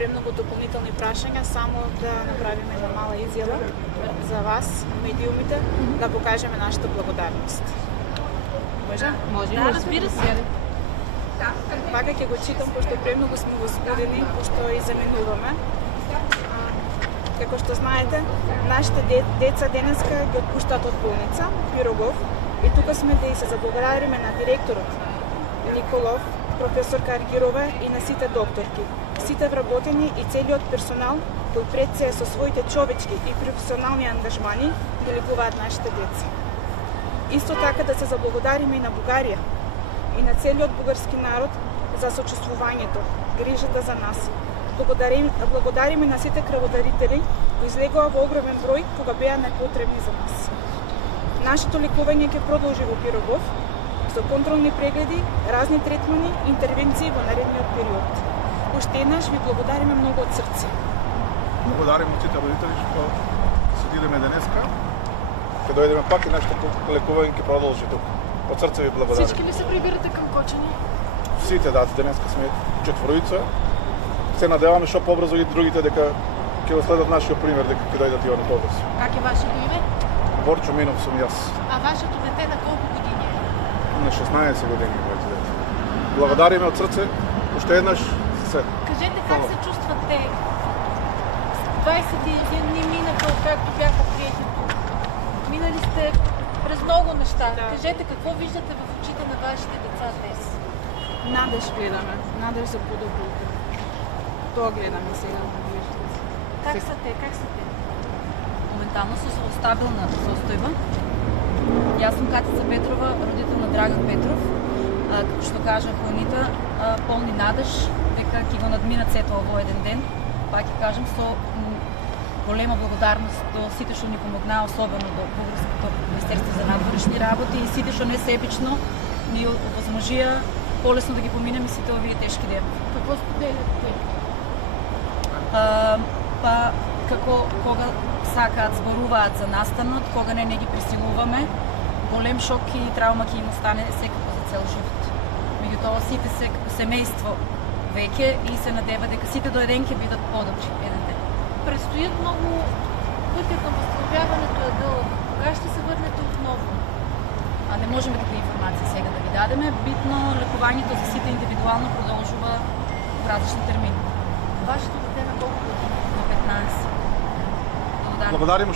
премногу дополнителни прашања, само да направиме една мала изјава за вас, медиумите, да покажеме нашата благодарност. Може? Може, Да, разбира се. Пака ќе го читам, пошто премногу сме возбудени, пошто и заменуваме. Како што знаете, нашите деца денеска ги отпуштаат од болница, Пирогов, и тука сме да и се заблагодариме на директорот Николов, професорка Аргирова и на сите докторки, сите вработени и целиот персонал кој пред се со своите човечки и професионални ангажмани ги лекуваат нашите деца. Исто така да се заблагодариме и на Бугарија и на целиот бугарски народ за сочувствувањето, грижата за нас. Благодариме на сите крводарители кои излегоа во огромен број кога беа најпотребни за нас. Нашето лекување ќе продолжи во Пирогов со контролни прегледи, разни третмани и интервенции во наредниот период. Уште еднаш ви благодариме многу од срце. Благодариме сите родители што седиме денеска. Ќе дојдеме пак и нашето лекување ќе продолжи тука. Од срце ви благодариме. Всички ли се прибирате кам Кочани? Сите, да, денеска сме четворица. Се надеваме што побрзо и другите дека ќе го следат нашиот пример, дека ќе дојдат и они побрзо. Как е вашето име? Борчо Минов сум јас. А вашето дете на колку години е? На 16 години моето дете. Благодариме од срце, уште еднаш се. Кажете как се чувствате? 21 дни минаха откакто бяха приети тук. Минали сте през много неща. Да. Кажете какво виждате в очите на вашите деца днес? Надеж гледаме, надеж за подобро. Тоа гледаме сега. Как са те? Как са те? Моментално са во стабилна состојба. Јас сум Катица Петрова, родител на Драган Петров. Како што кажа Хуанита, полни надеж дека ќе го надминат сето овој еден ден. Пак ќе кажам со голема благодарност до сите што ни помогнаа, особено до Бугарското Министерство за надворешни работи и сите што несебично ни овозможија полесно да ги поминеме сите овие тешки денови. Какво споделят те? Па како кога сакаат зборуваат за настанот, кога не ги присилуваме, голем шок и травма ќе им остане секако за цел живот. Меѓутоа сите се како семејство веќе и се надева дека сите до еден ќе бидат подобри еден ден. Предстоят много пътя към възстановяването е дълъг. Кога ще се върнете отново? Не можеме таква информација сега да ви дадеме. Битно лекувањето за сите индивидуално продолжува в различни термини. Вашето дете на колко години? До 15. До дан. Благодариме